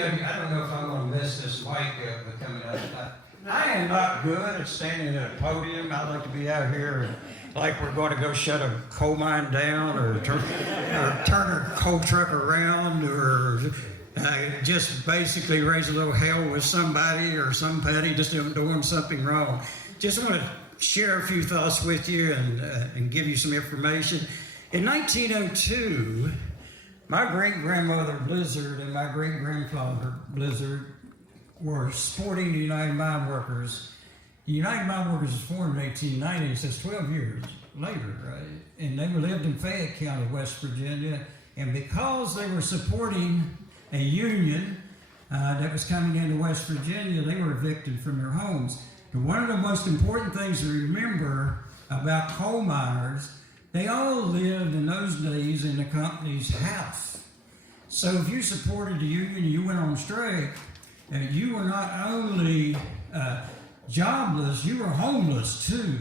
many of you, I don't know if I'm going to miss this mic coming up. I am not good at standing at a podium. I like to be out here like we're going to go shut a coal mine down or turn a coal truck around or just basically raise a little hell with somebody or somebody just doing something wrong. Just want to share a few thoughts with you and give you some information. In 1902, my great-grandmother Blizzard and my great-grandfather Blizzard were supporting the United Mine Workers. The United Mine Workers was formed in 1890, so it's 12 years later, right? And they lived in Fayette County, West Virginia, and because they were supporting a union that was coming into West Virginia, they were evicted from their homes. And one of the most important things to remember about coal miners, they all lived in those days in the company's house. So if you supported the union, you went on strike, you were not only jobless, you were homeless too.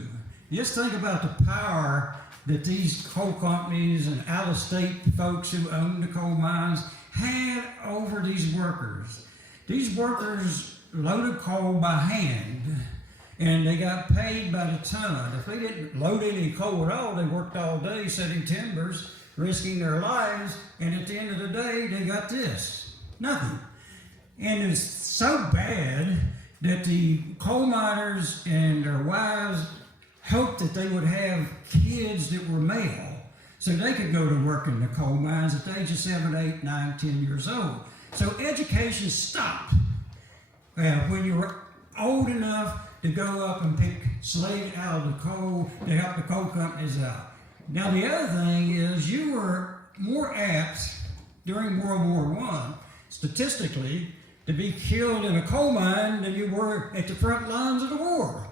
Just think about the power that these coal companies and out-of-state folks who owned the coal mines had over these workers. These workers loaded coal by hand, and they got paid by the ton. If they didn't load any coal at all, they worked all day setting timbers, risking their lives, and at the end of the day, they got this, nothing. And it's so bad that the coal miners and their wives hoped that they would have kids that were male so they could go to work in the coal mines at the age of 7, 8, 9, 10 years old. So education stopped when you were old enough to go up and pick slate out of the coal to help the coal companies out. Now the other thing is you were more apt during World War I, statistically, to be killed in a coal mine than you were at the front lines of the war.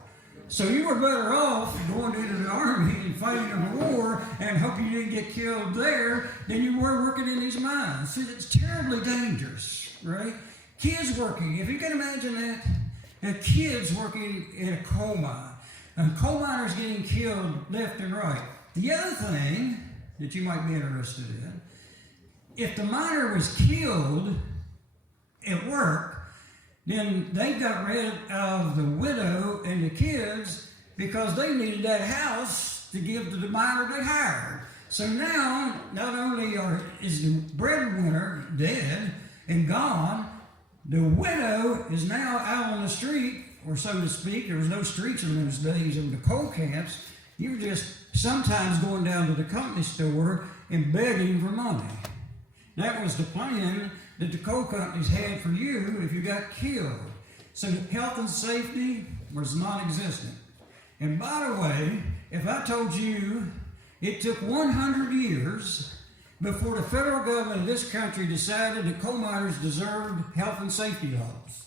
So you were better off going into the army and fighting in the war and hope you didn't get killed there than you were working in these mines. See, it's terribly dangerous, right? Kids working, if you can imagine that kids working in a coal mine, and coal miners getting killed left and right. The other thing that you might be interested in, if the miner was killed at work, then they got rid of the widow and the kids because they needed that house to give to the miner they hired. So now, not only is the breadwinner dead and gone, the widow is now out on the street, or so to speak. There was no streets in those days in the coal camps. You were just sometimes going down to the company store and begging for money. That was the plan that the coal companies had for you if you got killed. So health and safety was non-existent. And by the way, if I told you it took 100 years before the federal government of this country decided that coal miners deserved health and safety laws.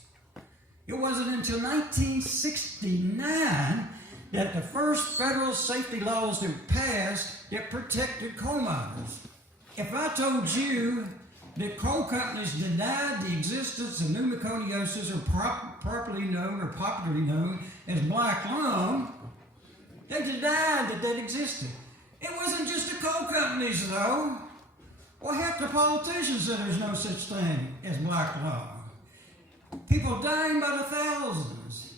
It wasn't until 1969 that the first federal safety laws were passed that protected coal miners. If I told you that coal companies denied the existence of pneumoconiosis, or properly known or popularly known as black lung, they denied that existed. It wasn't just the coal companies though. Well, heck, the politicians said there's no such thing as black lung. People dying by the thousands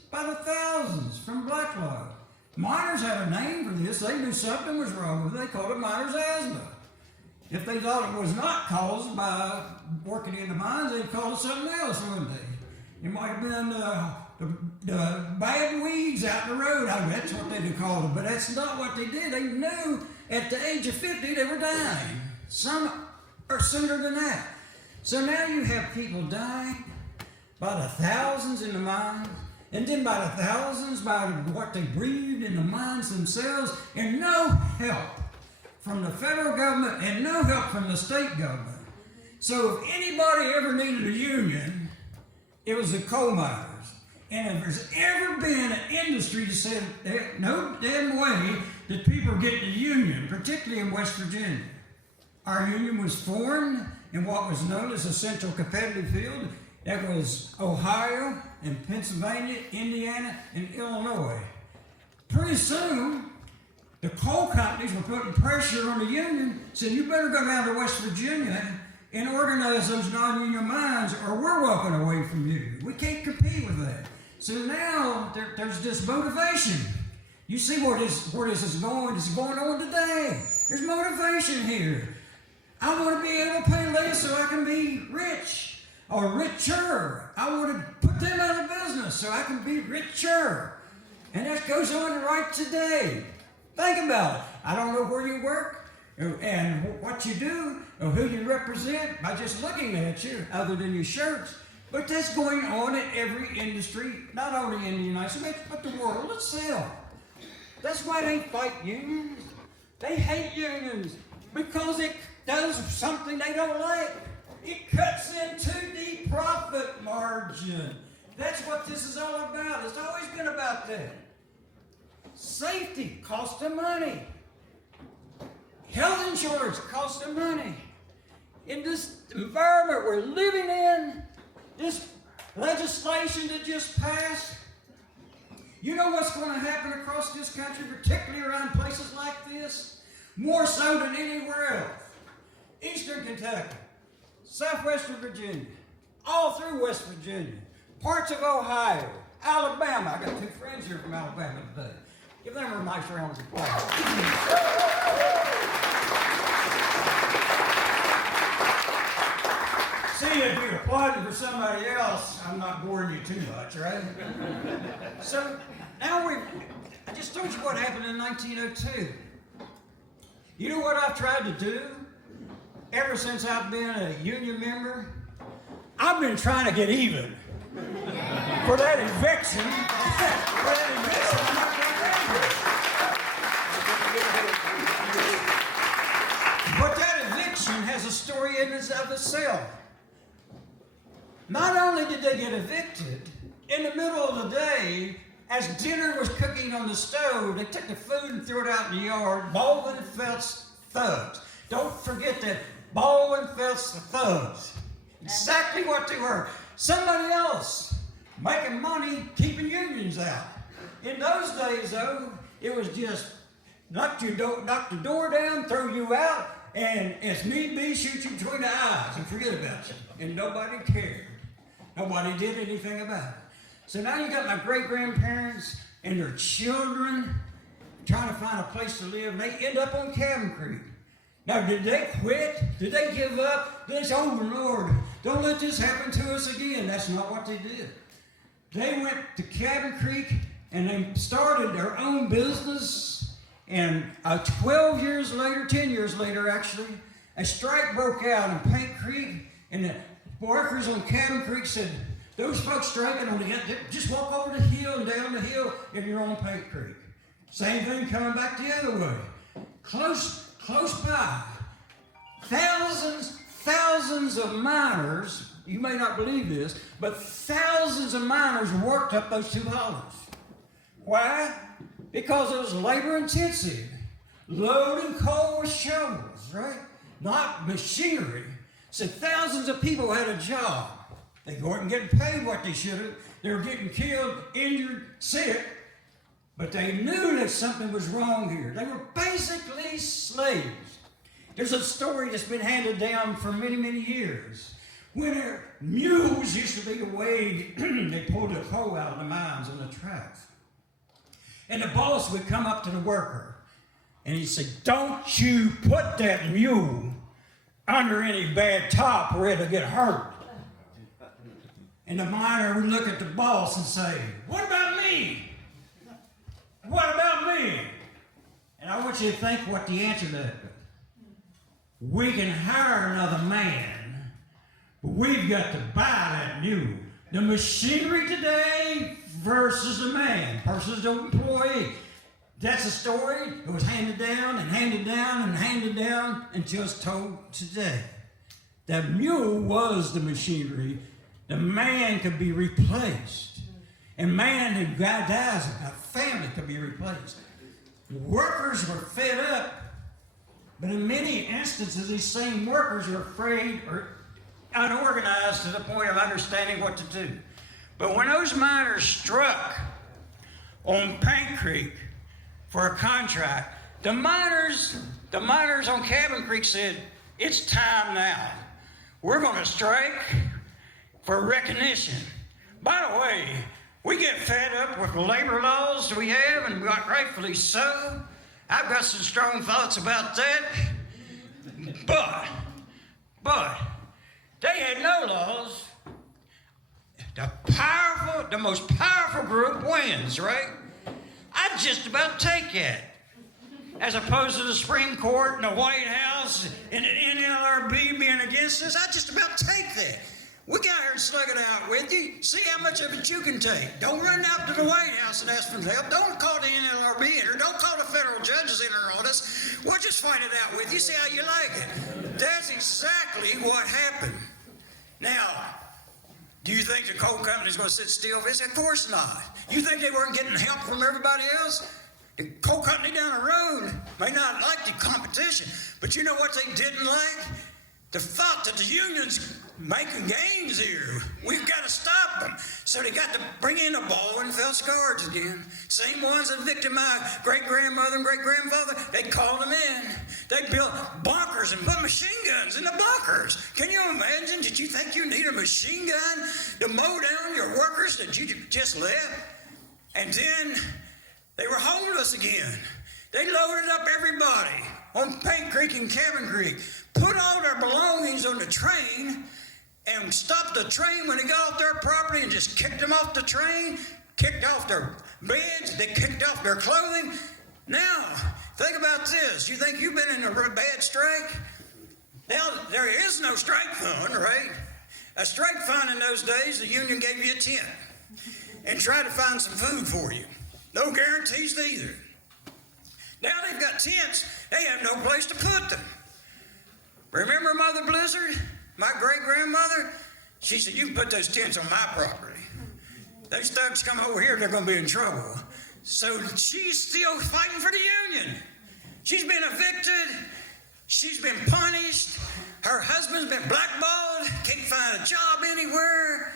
from black lung. Miners had a name for this. They knew something was wrong with it. They called it miner's asthma. If they thought it was not caused by working in the mines, they'd call it something else, wouldn't they? It might have been the bad weeds out in the road. I mean, that's what they'd have called it, but that's not what they did. They knew at the age of 50 they were dying. Some are sooner than that. So now you have people dying by the thousands in the mines, and then by the thousands by what they breathed in the mines themselves, and no help from the federal government and no help from the state government. So if anybody ever needed a union, it was the coal miners. And if there's ever been an industry that said no damn way that people are getting a union, particularly in West Virginia. Our union was formed in what was known as a central competitive field. That was Ohio and Pennsylvania, Indiana, and Illinois. Pretty soon, the coal companies were putting pressure on the union, saying, you better go down to West Virginia and organize those non-union mines, or we're walking away from you. We can't compete with that. So now there's this motivation. You see where this is going? It's going on today. There's motivation here. I want to be able to pay less so I can be rich or richer. I want to put them out of business so I can be richer. And that goes on right today. Think about it. I don't know where you work and what you do or who you represent by just looking at you, other than your shirts. But that's going on in every industry, not only in the United States, but the world itself. That's why they fight unions. They hate unions because it does something they don't like. It cuts into the profit margin. That's what this is all about. It's always been about that. Safety costs them money. Health insurance costs them money. In this environment we're living in, this legislation that just passed, you know what's going to happen across this country, particularly around places like this? More so than anywhere else. Eastern Kentucky, Southwestern Virginia, all through West Virginia, parts of Ohio, Alabama. I got 2 friends here from Alabama today. Give them a nice round of applause. See, if you're applauding for somebody else, I'm not boring you too much, right? So now I just told you what happened in 1902. You know what I've tried to do ever since I've been a union member? I've been trying to get even for that eviction. For that eviction. But that eviction has a story in and of itself. Not only did they get evicted, in the middle of the day, as dinner was cooking on the stove, they took the food and threw it out in the yard. Baldwin Felts thugs. Don't forget that. Baldwin Felts thugs. Exactly what they were. Somebody else making money, keeping unions out. In those days, though, it was just knock the door down, throw you out, and as need be, shoot you between the eyes and forget about you. And nobody cared. Nobody did anything about it. So now you got my great-grandparents and their children trying to find a place to live, and they end up on Cabin Creek. Now, did they quit? Did they give up? Did they say, oh, Lord, don't let this happen to us again? That's not what they did. They went to Cabin Creek, and they started their own business, and 12 years later, 10 years later, actually, a strike broke out in Paint Creek, and the workers on Cabin Creek said, those folks striking on the end, just walk over the hill and down the hill and you're on Paint Creek. Same thing coming back the other way. Close by, thousands of miners, you may not believe this, but thousands of miners worked up those 2 hollers. Why? Because it was labor intensive. Loading coal with shovels, right? Not machinery. So thousands of people had a job. They weren't getting paid what they should have. They were getting killed, injured, sick. But they knew that something was wrong here. They were basically slaves. There's a story that's been handed down for many, many years. When their mules used to be the way they pulled the coal out of the mines and the tracks. And the boss would come up to the worker and he'd say, don't you put that mule under any bad top or it'll get hurt. And the miner would look at the boss and say, what about me? What about me? And I want you to think what the answer to that is. We can hire another man, but we've got to buy that mule. The machinery today versus the man, versus the employee. That's a story that was handed down and handed down and handed down until it's told today. That mule was the machinery. The man could be replaced. And man who dies, a family could be replaced. Workers were fed up, but in many instances, these same workers are afraid or unorganized to the point of understanding what to do. But when those miners struck on Paint Creek for a contract, the miners on Cabin Creek said, it's time now. we're going to strike for recognition. By the way, we get fed up with the labor laws we have, and rightfully so. I've got some strong thoughts about that. But they had no laws. The most powerful group wins, right? I'd just about take that. As opposed to the Supreme Court and the White House and the NLRB being against us, I'd just about take that. We got here and slug it out with you. See how much of it you can take. Don't run out to the White House and ask for help. Don't call the NLRB in or don't call the federal judges in on us. We'll just fight it out with you, see how you like it. That's exactly what happened. Now, do you think the coal company's going to sit still for this? Of course not. You think they weren't getting help from everybody else? The coal company down the road may not like the competition, but you know what they didn't like? The thought that the unions making gains here. We've got to stop them. So they got to bring in the ball and felt cards again. Same ones that victimized great-grandmother and great-grandfather, they called them in. They built bunkers and put machine guns in the bunkers. Can you imagine? Did you think you need a machine gun to mow down your workers that you just left? And then they were homeless again. They loaded up everybody on Paint Creek and Cabin Creek, put all their belongings on the train, and stopped the train when they got off their property and just kicked them off the train, kicked off their beds, they kicked off their clothing. Now, think about this. You think you've been in a bad strike? Now, there is no strike fund, right? A strike fund in those days, the union gave you a tent and tried to find some food for you. No guarantees either. Now they've got tents, they have no place to put them. Remember Mother Blizzard, my great-grandmother? She said, you can put those tents on my property. Those thugs come over here, they're going to be in trouble. So she's still fighting for the union. She's been evicted. She's been punished. Her husband's been blackballed. Can't find a job anywhere.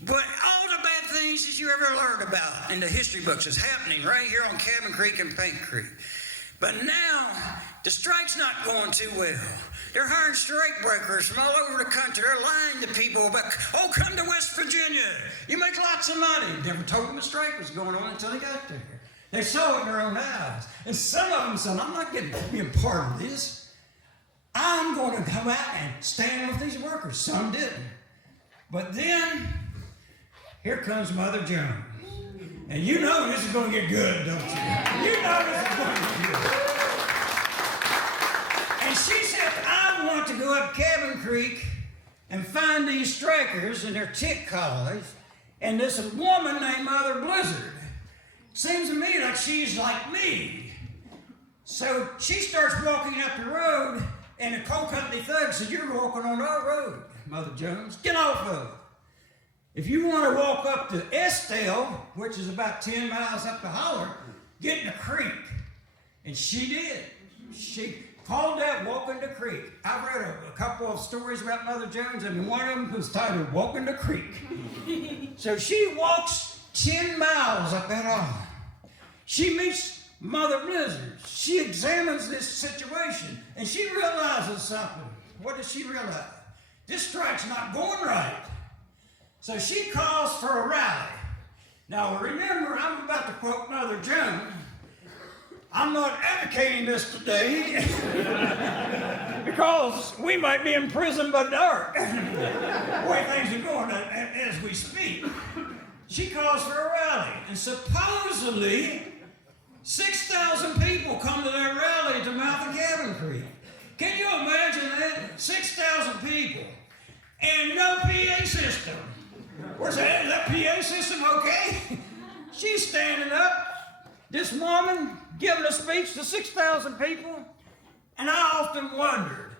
But all the bad things that you ever learned about in the history books is happening right here on Cabin Creek and Paint Creek. But now, the strike's not going too well. They're hiring strike breakers from all over the country. They're lying to people about, oh, come to West Virginia. You make lots of money. Never told them the strike was going on until they got there. They saw it in their own eyes. And some of them said, I'm not being part of this. I'm going to come out and stand with these workers. Some didn't. But then, here comes Mother Jones. And you know this is going to get good, don't you? You know this is going to get good. And she said, I want to go up Cabin Creek and find these strikers and their tick collars and this woman named Mother Blizzard. Seems to me like she's like me. So she starts walking up the road, and the coal company thug said, you're walking on our road, Mother Jones. Get off of it. If you want to walk up to Estelle, which is about 10 miles up the holler, get in the creek. And she did. She called that Walking the Creek. I've read a couple of stories about Mother Jones, and one of them was titled Walking the Creek. So she walks 10 miles up that holler. She meets Mother Blizzard. She examines this situation, and she realizes something. What does she realize? This strike's not going right. So she calls for a rally. Now remember, I'm about to quote Mother Jones. I'm not advocating this today because we might be in prison by dark. The way things are going as we speak. She calls for a rally, and supposedly 6,000 people come to that rally to mouth of Cabin Creek. Can you imagine that? 6,000 people and no PA system. Where's that? Is that PA system okay? She's standing up, this woman giving a speech to 6,000 people, and I often wondered,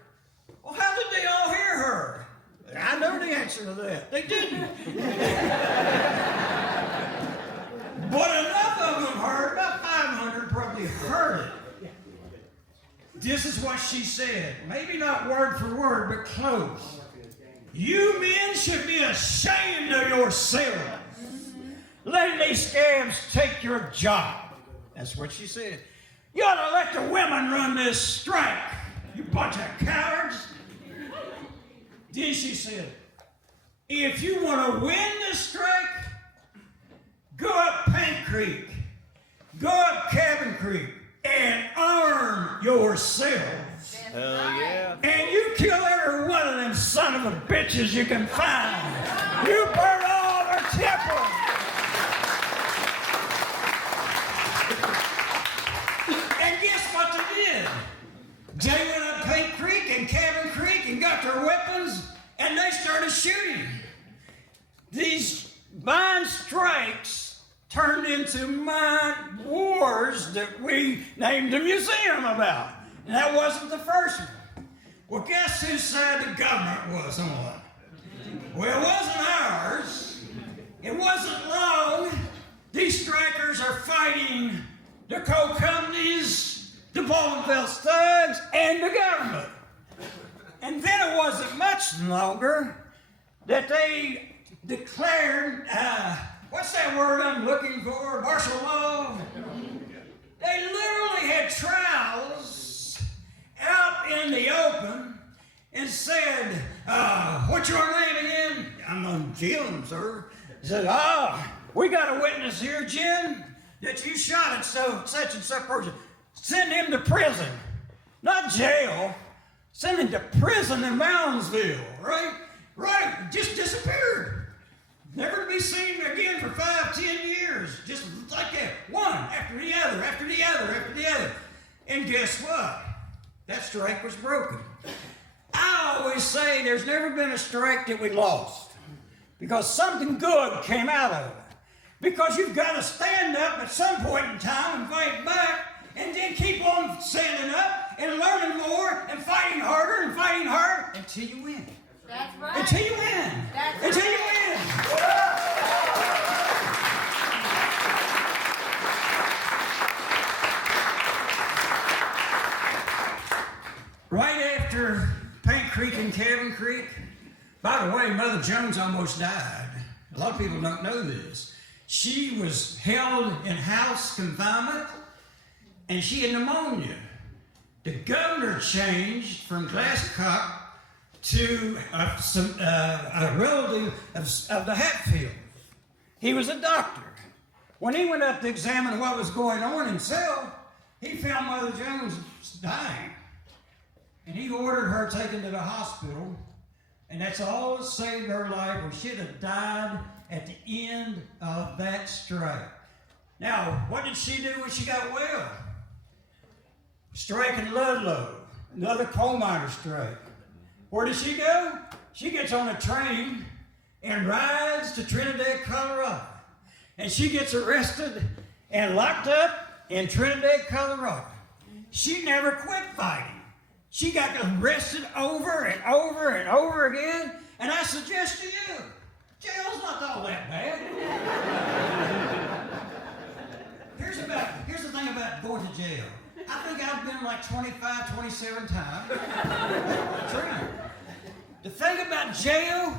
well, how did they all hear her? I know the answer to that. They didn't. But enough of them heard, about 500 probably heard it. This is what she said. Maybe not word for word, but close. You men should be ashamed of yourselves. Letting these scabs take your job. That's what she said. You ought to let the women run this strike, you bunch of cowards. Then she said, if you want to win this strike, go up Paint Creek, go up Cabin Creek, and arm yourselves. Hell yeah. And you kill every one of them son of a bitches you can find. You burn all their temples. And guess what they did? They went up Paint Creek and Cabin Creek and got their weapons and they started shooting. These mine strikes turned into mine wars that we named a museum about. And that wasn't the first one. Well, guess whose side the government was on? Well, it wasn't ours. It wasn't long. These strikers are fighting the coal companies, the Baldwin thugs, and the government. And then it wasn't much longer that they declared, what's that word I'm looking for? Martial law. They literally had trials out in the open and said, what's your name again? I'm Jim, sir. He said, we got a witness here, Jim, that you shot at such and such person. Send him to prison. Not jail. Send him to prison in Moundsville, right? Right, just disappeared. Never to be seen again for 5, 10 years. Just like that. One after the other, after the other, after the other. And guess what? That strike was broken. I always say there's never been a strike that we lost because something good came out of it. Because you've got to stand up at some point in time and fight back and then keep on standing up and learning more and fighting harder until you win. That's right. Until you win. Until you win. Right after Paint Creek and Cabin Creek, by the way, Mother Jones almost died. A lot of people don't know this. She was held in house confinement and she had pneumonia. The governor changed from Glasscock to a relative of the Hatfields. He was a doctor. When he went up to examine what was going on himself, he found Mother Jones dying. And he ordered her taken to the hospital, and that's all that saved her life, or she'd have died at the end of that strike. Now, what did she do when she got well? Strike in Ludlow, another coal miner strike. Where does she go? She gets on a train and rides to Trinidad, Colorado. And she gets arrested and locked up in Trinidad, Colorado. She never quit fighting. She got arrested over and over and over again. And I suggest to you, jail's not all that bad. Here's the thing about going to jail. I think I've been like 25, 27 times. True. The thing about jail,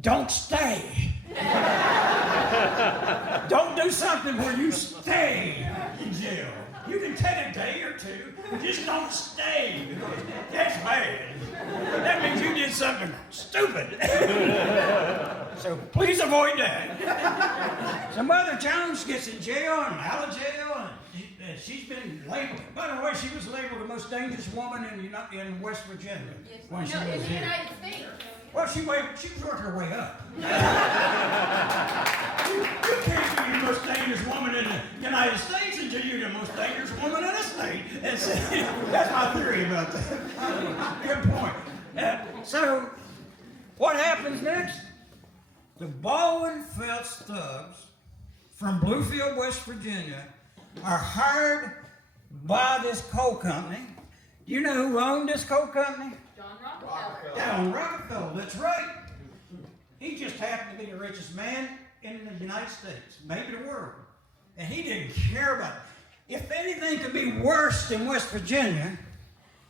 don't stay. Don't do something where you stay in jail. You can take a day or two, but just don't stay, because that's bad. That means you did something stupid. So please avoid that. So Mother Jones gets in jail and out of jail, and she's been labeled. By the way, she was labeled the most dangerous woman in West Virginia when she was in the here. United States. Well, she was working her way up. You can't be the most dangerous woman in the United States until you're the most dangerous woman in a state. That's my theory about that. Good point. So, what happens next? The Baldwin thugs from Bluefield, West Virginia, are hired by this coal company. Do you know who owned this coal company? John Rockefeller, that's right. He just happened to be the richest man in the United States, maybe the world. And he didn't care about it. If anything could be worse than West Virginia,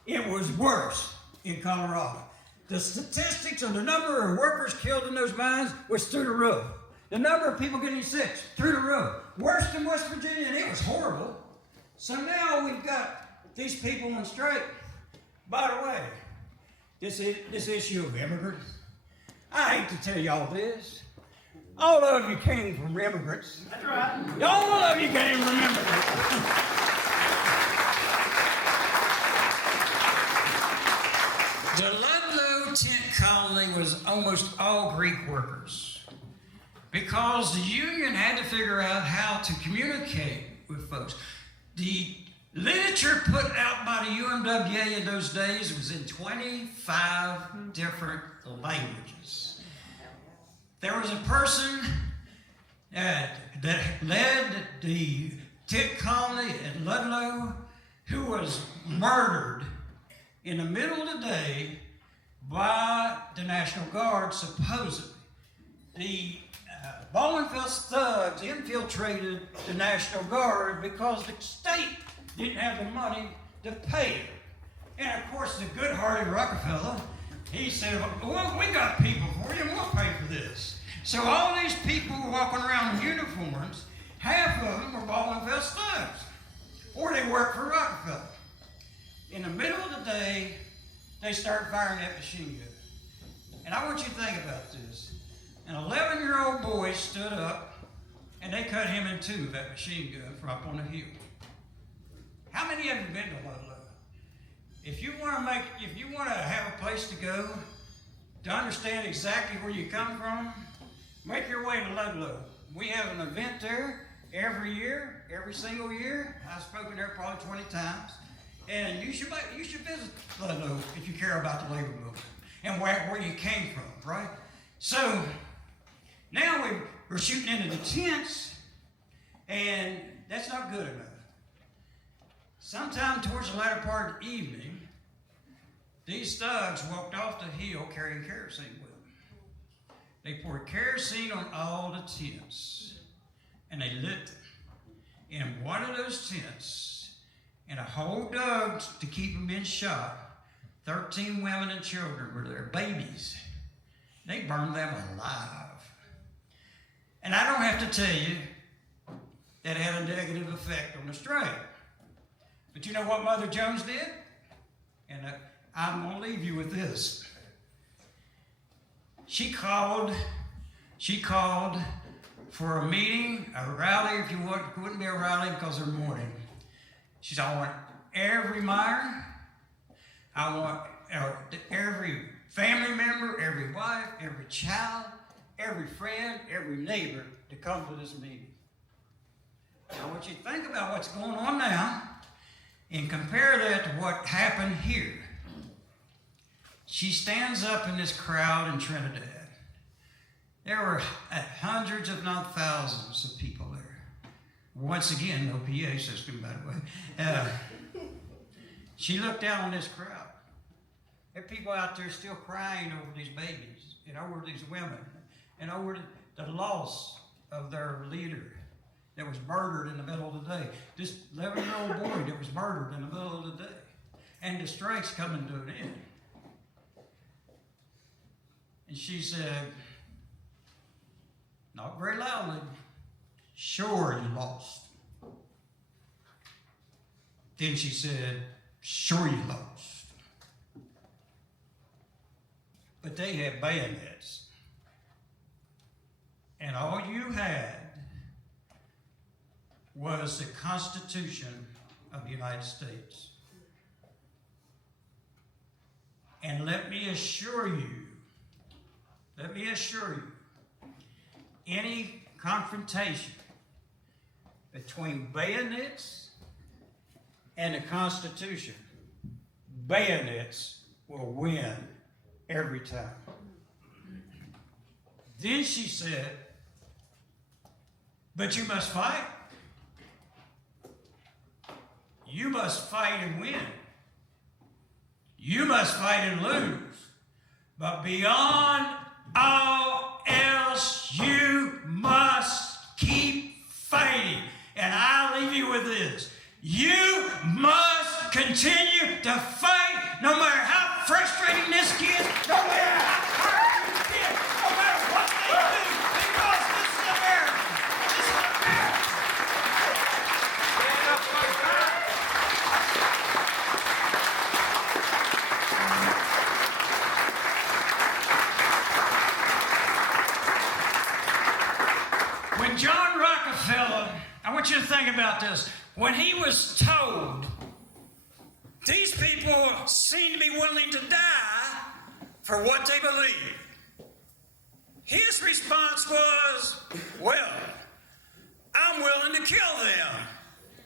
it was worse in Colorado. The statistics of the number of workers killed in those mines was through the roof. The number of people getting sick, through the roof. Worse than West Virginia, and it was horrible. So now we've got these people on strike. By the way, this issue of immigrants. I hate to tell y'all this. All of you came from immigrants. That's right. All of you came from immigrants. The Ludlow tent colony was almost all Greek workers because the union had to figure out how to communicate with folks. The literature put out by the UMWA in those days was in 25 different languages. There was a person that led the tent colony at Ludlow who was murdered in the middle of the day by the National Guard, supposedly. The Ballenfeld thugs infiltrated the National Guard because the state didn't have the money to pay it. And of course, the good-hearted Rockefeller, he said, well, we got people for you and we'll pay for this. So all these people walking around in uniforms, half of them were Ballenfeld thugs, or they worked for Rockefeller. In the middle of the day, they started firing that machine gun. And I want you to think about this. An 11-year-old boy stood up and they cut him in two with that machine gun from up on the hill. How many of you been to Ludlow? If you want to have a place to go to understand exactly where you come from, make your way to Ludlow. We have an event there every year, every single year. I've spoken there probably 20 times. And you should visit Ludlow if you care about the labor movement and where you came from, right? So now we're shooting into the tents, and that's not good enough. Sometime towards the latter part of the evening, these thugs walked off the hill carrying kerosene with them. They poured kerosene on all the tents, and they lit them. In one of those tents, and a hole dug to keep them in shot, 13 women and children were there, babies. They burned them alive. And I don't have to tell you that had a negative effect on the strike. But you know what Mother Jones did? And I'm going to leave you with this. She called for a meeting, a rally, if you want. It wouldn't be a rally because they're mourning. She said, I want every miner, I want every family member, every wife, every child, every friend, every neighbor to come to this meeting. I want you to think about what's going on now and compare that to what happened here. She stands up in this crowd in Trinidad. There were hundreds, if not thousands, of people there. Once again, no PA system, by the way. She looked down on this crowd. There are people out there still crying over these babies and over these women and over the loss of their leader that was murdered in the middle of the day. This 11-year-old boy that was murdered in the middle of the day. And the strike's coming to an end. And she said, not very loudly, sure you lost. Then she said, sure you lost. But they had bayonets. And all you had was the Constitution of the United States. And let me assure you, any confrontation between bayonets and the Constitution, bayonets will win every time. Then she said, but you must fight. You must fight and win. You must fight and lose. But beyond all else, you must keep fighting. And I'll leave you with this. You must continue to fight no matter how frustrating this gets, no matter how hard it gets, no matter what they do, because this is America. This is America. Stand up for your time. When John Rockefeller, I want you to think about this, when he was told, these people seem to be willing to die for what they believe, his response was, well, I'm willing to kill them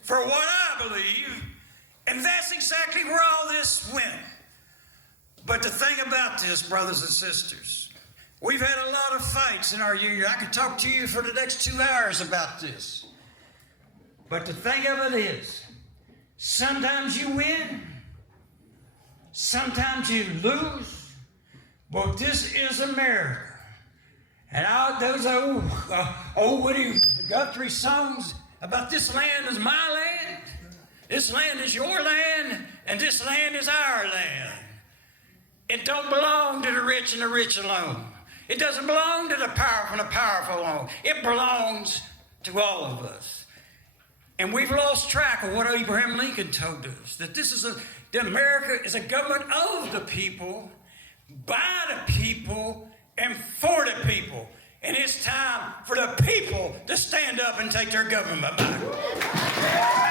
for what I believe, and that's exactly where all this went. But the thing about this, brothers and sisters, we've had a lot of fights in our union. I could talk to you for the next 2 hours about this. But the thing of it is, sometimes you win, sometimes you lose, but this is America. And all those old Woody Guthrie songs about this land is my land, this land is your land, and this land is our land. It don't belong to the rich and the rich alone. It doesn't belong to the powerful and the powerful alone. It belongs to all of us. And we've lost track of what Abraham Lincoln told us, that that America is a government of the people, by the people, and for the people. And it's time for the people to stand up and take their government back.